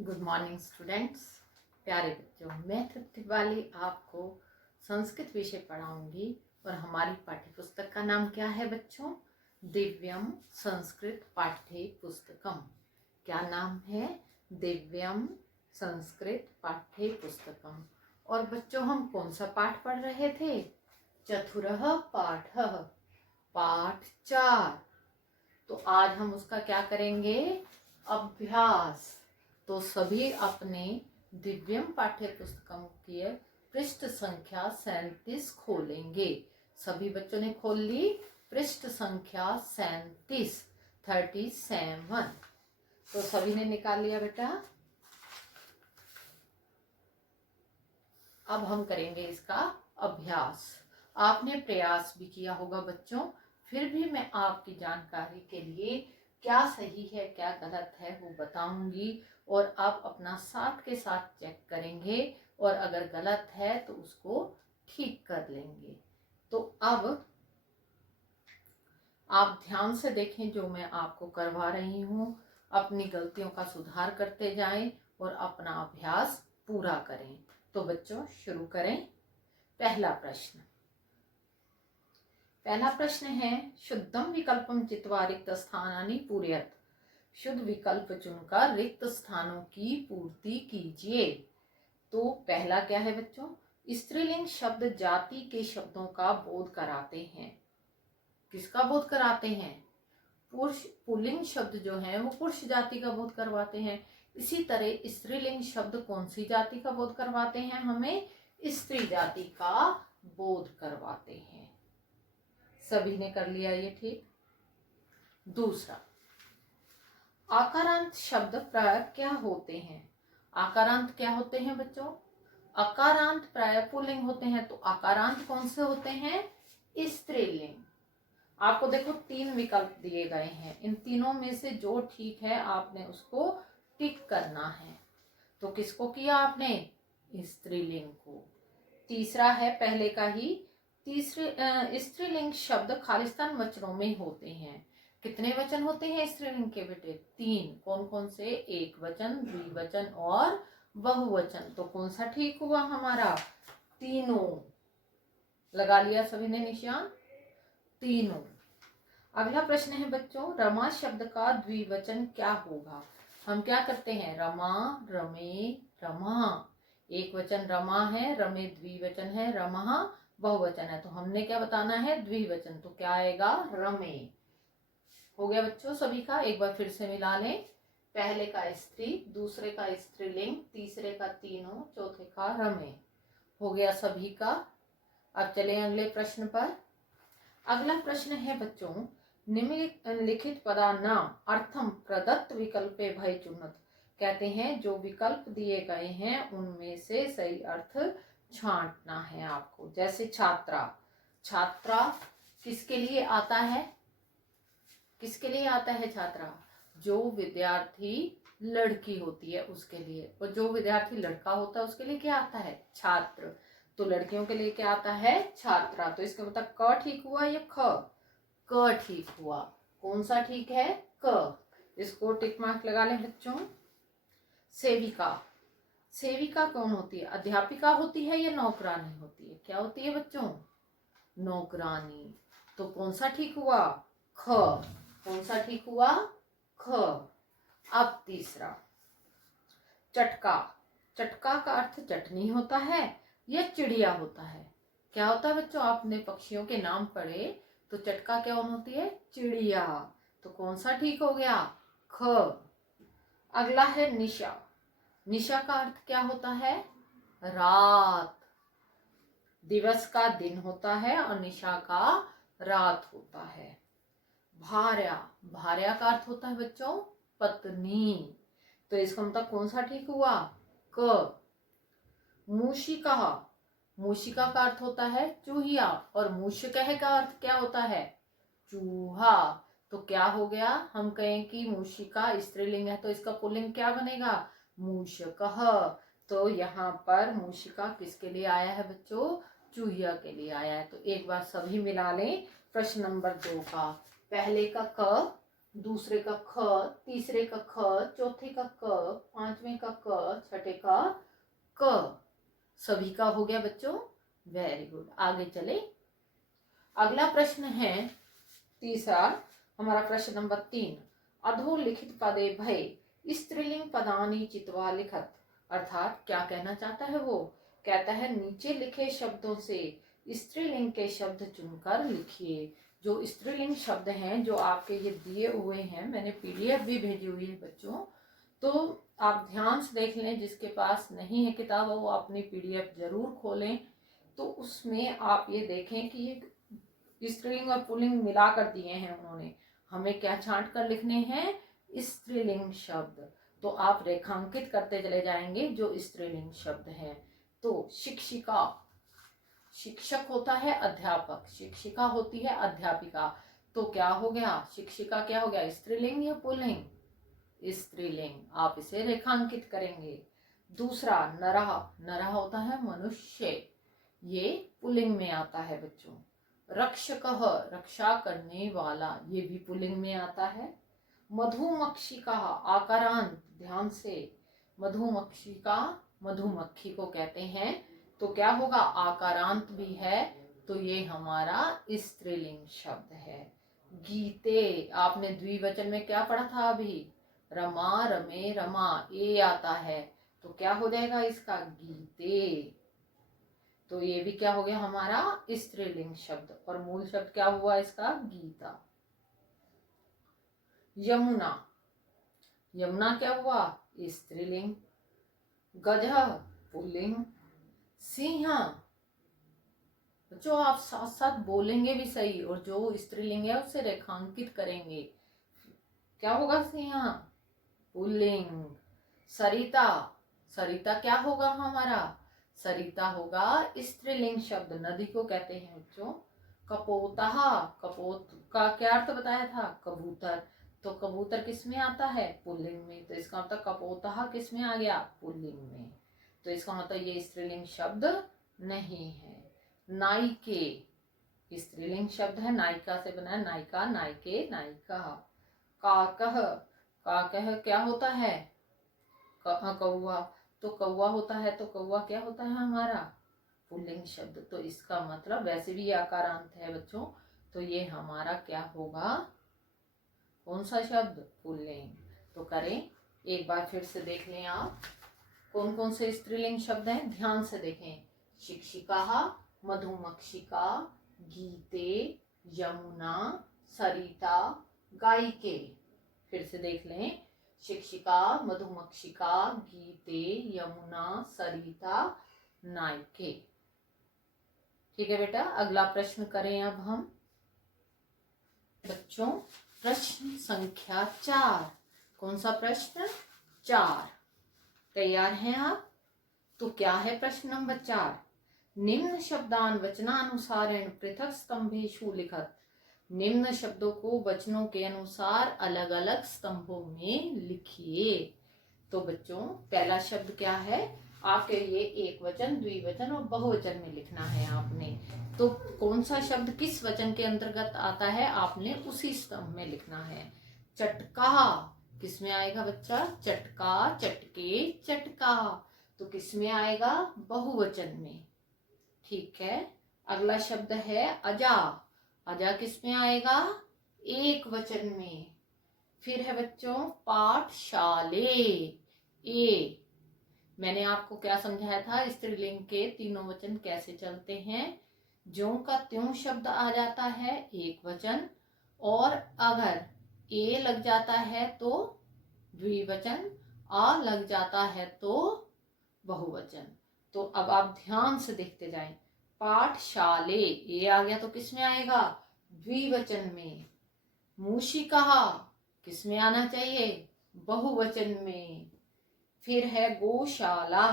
Good morning students. प्यारे बच्चों, मैं तृप्ति वाली आपको संस्कृत विषय पढ़ाऊंगी और हमारी पाठ्य पुस्तक का नाम क्या है बच्चों? दिव्यम संस्कृत पाठ्य पुस्तकम। क्या नाम है? दिव्यम संस्कृत पाठ्य पुस्तकम। और बच्चों, हम कौन सा पाठ पढ़ रहे थे? चतुरः पाठः, पाठ 4। तो आज हम उसका क्या करेंगे? अभ्यास। तो सभी अपने दिव्यम पाठ्य पुस्तकम की पृष्ठ संख्या 37 खोलेंगे। सभी बच्चों ने खोल ली पृष्ठ संख्या 37, 37। तो सभी ने निकाल लिया बेटा। अब हम करेंगे इसका अभ्यास। आपने प्रयास भी किया होगा बच्चों, फिर भी मैं आपकी जानकारी के लिए क्या सही है क्या गलत है वो बताऊंगी और आप अपना साथ के साथ चेक करेंगे और अगर गलत है तो उसको ठीक कर लेंगे। तो अब आप ध्यान से देखें जो मैं आपको करवा रही हूँ। अपनी गलतियों का सुधार करते जाएं और अपना अभ्यास पूरा करें। तो बच्चों शुरू करें। पहला प्रश्न है, शुद्धम विकल्पम चित्वा रिक्त स्थानानि पूरयत। शुद्ध विकल्प चुनकर रिक्त स्थानों की पूर्ति कीजिए। तो पहला क्या है बच्चों? स्त्रीलिंग शब्द जाति के शब्दों का बोध कराते हैं। किसका बोध कराते हैं? पुरुष। पुल्लिंग शब्द जो है वो पुरुष जाति का बोध करवाते हैं। इसी तरह स्त्रीलिंग शब्द कौन सी जाति का बोध करवाते हैं? हमें स्त्री जाति का बोध करवाते हैं। सभी ने कर लिया ये ठीक। दूसरा, आकारांत शब्द प्राय क्या होते हैं? आकारांत क्या होते हैं बच्चों? अकारांत प्राय पुल्लिंग होते हैं। तो आकारांत कौन से होते हैं? स्त्रीलिंग। आपको देखो 3 विकल्प दिए गए हैं, इन तीनों में से जो ठीक है आपने उसको टिक करना है। तो किसको किया आपने? स्त्रीलिंग को। तीसरा है पहले का ही, स्त्रीलिंग शब्द खालिस्तान वचनों में होते हैं। कितने वचन होते हैं स्त्रीलिंग के बेटे? 3। कौन कौन से? एक वचन, द्विवचन और बहुवचन। तो कौन सा ठीक हुआ हमारा? तीनों। लगा लिया सभी ने निशान? तीनों। अगला प्रश्न है बच्चों, रमा शब्द का द्विवचन क्या होगा? हम क्या करते हैं? रमा, रमे, रमा। एक वचन रमा है, रमे द्विवचन है, रमा बहुवचन है। तो हमने क्या बताना है? द्विवचन। तो क्या आएगा? रमे। हो गया बच्चों सभी का? एक बार फिर से मिला लें। पहले का स्त्री, दूसरे का स्त्रीलिंग, तीसरे का तीनों, चौथे का रमे। हो गया सभी का। अब चले अगले प्रश्न पर। अगला प्रश्न है बच्चों, निम्नलिखित पदानाम अर्थम प्रदत्त विकल्पे भय चुनत। कहते हैं जो विकल्प दिए गए हैं उनमें से सही अर्थ छांटना है आपको। जैसे छात्रा। छात्रा किसके लिए आता है? किसके लिए आता है छात्रा? जो विद्यार्थी लड़की होती है उसके लिए। और जो विद्यार्थी लड़का होता है उसके लिए क्या आता है? छात्र। तो लड़कियों के लिए क्या आता है? छात्रा। तो इसका मतलब क ठीक हुआ या ख? क ठीक हुआ। कौन सा ठीक है? क। इसको टिक मार्क लगा लें बच्चों। सेविका। सेविका कौन होती है? अध्यापिका होती है या नौकरानी होती है? क्या होती है बच्चों? नौकरानी। तो कौन सा ठीक हुआ? ख। कौन सा ठीक हुआ? ख। अब तीसरा, चटका। चटका का अर्थ चटनी होता है या चिड़िया होता है? क्या होता है बच्चों? आपने पक्षियों के नाम पढ़े तो चटका क्या होती है? चिड़िया। तो कौन सा ठीक हो गया? ख। अगला है निशा। निशा का अर्थ क्या होता है? रात। दिवस का दिन होता है और निशा का रात होता है। भार्या। भार्या का अर्थ होता है बच्चों पत्नी। तो इसका मतलब कौन सा ठीक हुआ? क। मूषिका। मूषिका का अर्थ होता है चूहिया और मूषिकः का अर्थ क्या होता है? चूहा। तो क्या हो गया? हम कहें कि मूषिका स्त्रीलिंग है तो इसका पुल्लिंग क्या बनेगा? मूषकः। तो यहाँ पर मूषिका किसके लिए आया है बच्चों? चूहिया के लिए आया है। तो एक बार सभी मिला लें प्रश्न नंबर 2 का। पहले का क, दूसरे का ख, तीसरे का ख, चौथे का क, पांचवें का पे क, सभी का हो गया बच्चों। वेरी गुड, आगे चले। अगला प्रश्न है तीसरा, हमारा प्रश्न नंबर 3। अधोलिखित पदे भय स्त्रीलिंग पदानी चित्वा लिखत। अर्थात क्या कहना चाहता है वो? कहता है नीचे लिखे शब्दों से स्त्रीलिंग के शब्द चुनकर लिखिए। जो स्त्रीलिंग शब्द हैं जो आपके ये दिए हुए हैं, मैंने पीडीएफ भी भेजी हुई है बच्चों, तो आप ध्यान से देख लें। जिसके पास नहीं है किताब वो अपनी पीडीएफ जरूर खोलें। तो उसमें आप ये देखें कि ये स्त्रीलिंग और पुल्लिंग मिला कर दिए हैं उन्होंने। हमें क्या छांट कर लिखने हैं? स्त्रीलिंग शब्द। तो आप रेखांकित करते चले जाएंगे जो स्त्रीलिंग शब्द है। तो शिक्षिका, शिक्षक होता है अध्यापक, शिक्षिका होती है अध्यापिका। तो क्या हो गया? शिक्षिका क्या हो गया? स्त्रीलिंग या पुल्लिंग? स्त्रीलिंग। आप इसे रेखांकित करेंगे। दूसरा नरः, नरः होता है मनुष्य, ये पुल्लिंग में आता है बच्चों। रक्षकः, रक्षा करने वाला, ये भी पुल्लिंग में आता है। मधुमक्षिका, आकारांत, ध्यान से, मधुमक्षिका मधुमक्खी को कहते हैं। तो क्या होगा? आकारांत भी है, तो ये हमारा स्त्रीलिंग शब्द है। गीते, आपने द्विवचन में क्या पढ़ा था अभी? रमा, रमे, रमा, ए आता है, तो क्या हो जाएगा इसका? गीते। तो ये भी क्या हो गया हमारा? स्त्रीलिंग शब्द। और मूल शब्द क्या हुआ इसका? गीता। यमुना, यमुना क्या हुआ? स्त्रीलिंग। गजह पुल्लिंग। सिंह, जो आप साथ साथ बोलेंगे भी सही, और जो स्त्रीलिंग है उसे रेखांकित करेंगे। क्या होगा? सिंह पुल्लिंग। सरिता, सरिता क्या होगा हमारा? सरिता होगा स्त्रीलिंग शब्द, नदी को कहते हैं बच्चों। कपोतः, कपोत का क्या अर्थ बताया था? कबूतर। तो कबूतर किस में आता है? पुल्लिंग में। तो इसका मतलब कपोतः किस में आ गया? पुल्लिंग में। तो इसका मतलब ये स्त्रीलिंग शब्द नहीं है। नायिके, स्त्रीलिंग शब्द है, नायिका से बना है, नायिका, नायिके, नायिका। काकह, काकह क्या होता है? कौवा। तो कौवा होता है, तो कौवा क्या होता है हमारा? पुल्लिंग शब्द। तो इसका मतलब वैसे भी ये आकारांत है बच्चों, तो ये हमारा क्या होगा? कौन सा शब्द? पुल्लिंग। तो करें एक बार फिर से देख लें आप कौन कौन से स्त्रीलिंग शब्द हैं, ध्यान से देखें। शिक्षिका, मधुमक्षिका, गीते, यमुना, सरिता, गायिके। फिर से देख लें। शिक्षिका, मधुमक्षिका, गीते, यमुना, सरिता, नायिके। ठीक है बेटा, अगला प्रश्न करें अब हम बच्चों। प्रश्न संख्या 4। कौन सा प्रश्न? 4। तैयार हैं आप? तो क्या है प्रश्न नंबर 4? निम्न शब्दान वचनानुसारेण पृथक स्तंभेषु लिखत। निम्न शब्दों को वचनों के अनुसार अलग अलग स्तंभों में लिखिए। तो बच्चों पहला शब्द क्या है? आपके लिए एक वचन, द्विवचन और बहुवचन में लिखना है आपने। तो कौन सा शब्द किस वचन के अंतर्गत आता है आपने उसी स्तंभ में लिखना है। चटका किस में आएगा बच्चा? चटका, चटके, चटका। तो किस में आएगा? बहुवचन में। ठीक है। अगला शब्द है अजा। अजा किस में आएगा? एक वचन में। फिर है बच्चों पाठशाले। ए, मैंने आपको क्या समझाया था? स्त्रीलिंग के तीनों वचन कैसे चलते हैं। ज्यों का त्यों शब्द आ जाता है एक वचन, और अगर ए लग जाता है तो द्विवचन, आ लग जाता है तो बहुवचन। तो अब आप ध्यान से देखते जाएं। पाठशाले, ए आ गया तो किस में आएगा? द्विवचन में। मूषिका किस में आना चाहिए? बहुवचन में। फिर है गौशाला।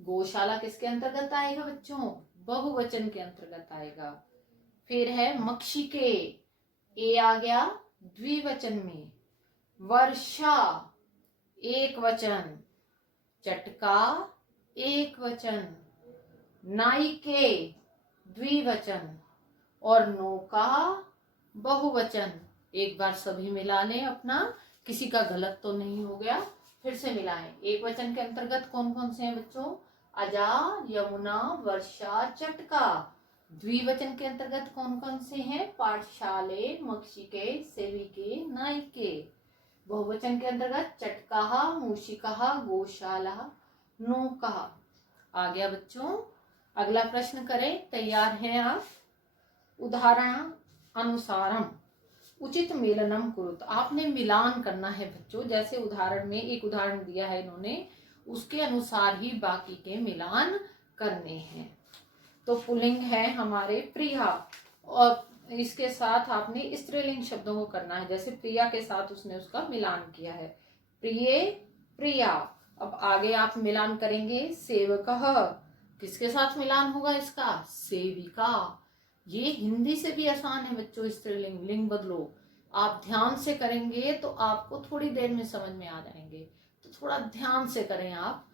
गौशाला किसके अंतर्गत आएगा बच्चों? बहुवचन के अंतर्गत आएगा। फिर है मक्षिके, ए आ गया द्विवचन में। वर्षा एक वचन। चटका एक वचन। नायिके द्विवचन। और नौका बहुवचन। एक बार सभी मिला लें अपना, किसी का गलत तो नहीं हो गया। फिर से मिलाएं। एक वचन के अंतर्गत कौन कौन से हैं बच्चों? अजा, यमुना, वर्षा, चटका। द्विवचन के अंतर्गत कौन कौन से हैं? पाठशाले, मक्षिके, सेविके, नायिके। बहुवचन के अंतर्गत चटकाहा, मूषिकाहा, गोशाला, नौका। आ गया बच्चों। अगला प्रश्न करें, तैयार हैं आप? उदाहरण अनुसारम उचित मेलनम कुरुत। आपने मिलान करना है बच्चों। जैसे उदाहरण में एक उदाहरण दिया है इन्होंने, उसके अनुसार ही बाकी के मिलान करने हैं। तो पुल्लिंग है हमारे प्रिया, और इसके साथ आपने स्त्रीलिंग शब्दों को करना है। जैसे प्रिया के साथ उसने उसका मिलान किया है, प्रिय, प्रिया। अब आगे आप मिलान करेंगे, सेवकः। किसके साथ मिलान होगा इसका? सेविका। ये हिंदी से भी आसान है बच्चों, स्त्रीलिंग। लिंग बदलो, आप ध्यान से करेंगे तो आपको थोड़ी देर में समझ में आ जाएंगे। तो थोड़ा ध्यान से करें आप।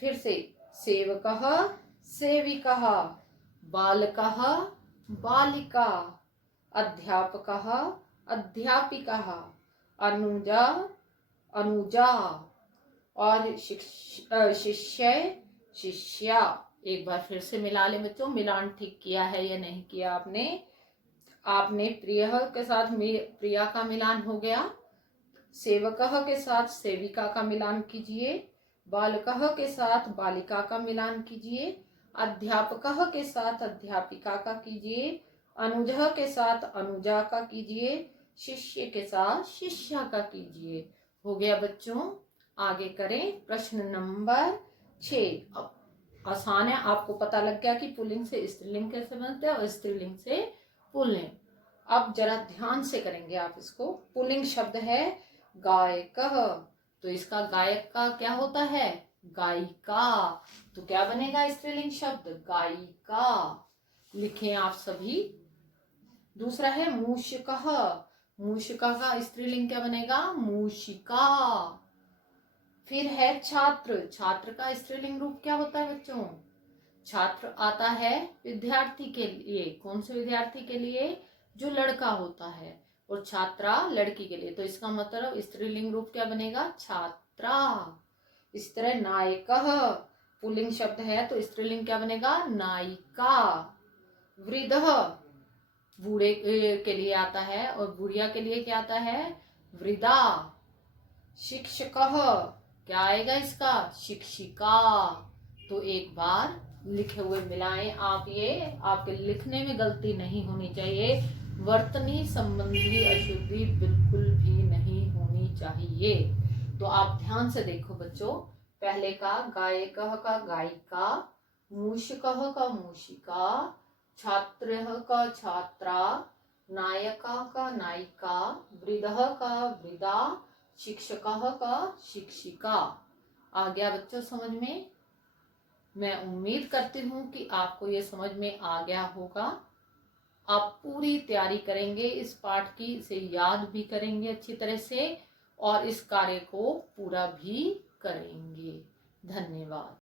फिर से, सेवकः, सेविकः, बालकः, बालिका, अध्यापकः, अध्यापिका, अनुजा, अनुजा, और शिष्य, शिष्या। एक बार फिर से मिला ले बच्चों। मिलान ठीक किया है या नहीं किया आपने? आपने प्रिय के साथ प्रिया का मिलान हो गया, सेवकः के साथ सेविका का मिलान कीजिए, बालकः के साथ बालिका का मिलान कीजिए, अध्यापकः के साथ अध्यापिका का कीजिए, अनुजः के साथ अनुजा का कीजिए, शिष्य के साथ शिष्या का कीजिए। हो गया बच्चों। आगे करें प्रश्न नंबर 6। अब आसान है, आपको पता लग गया कि पुल्लिंग से स्त्रीलिंग कैसे बनते हैं और स्त्रीलिंग से पुल्लिंग। अब जरा ध्यान से करेंगे आप इसको। पुल्लिंग शब्द है गायकः, तो इसका गायक का क्या होता है? गायिका। तो क्या बनेगा स्त्रीलिंग शब्द? गायिका। लिखें आप सभी। दूसरा है मूषिकः। मूषिका का स्त्रीलिंग क्या बनेगा? मूषिका। फिर है छात्र। छात्र का स्त्रीलिंग रूप क्या होता है बच्चों? छात्र आता है विद्यार्थी के लिए। कौन से विद्यार्थी के लिए? जो लड़का होता है। और छात्रा लड़की के लिए। तो इसका मतलब स्त्रीलिंग रूप क्या बनेगा? छात्रा। इस तरह नायकः पुल्लिंग शब्द है, तो स्त्रीलिंग क्या बनेगा? नायिका। वृद्धः बूढ़े के लिए आता है, और बुढ़िया के लिए क्या आता है? वृद्धा। शिक्षकः क्या आएगा इसका? शिक्षिका। तो एक बार लिखे हुए मिलाएं आप। ये आपके लिखने में गलती नहीं होनी चाहिए। वर्तनी संबंधी अशुद्धि बिल्कुल भी नहीं होनी चाहिए। तो आप ध्यान से देखो बच्चों। पहले का गायकः का गायिका, मूषिकः का मूषिका, छात्रः का छात्रा, नायका का नायिका, वृद्धः का वृद्धा, शिक्षकः का शिक्षिका। आ गया बच्चों समझ में? मैं उम्मीद करती हूँ कि आपको ये समझ में आ गया होगा। आप पूरी तैयारी करेंगे इस पाठ की, इसे याद भी करेंगे अच्छी तरह से, और इस कार्य को पूरा भी करेंगे। धन्यवाद।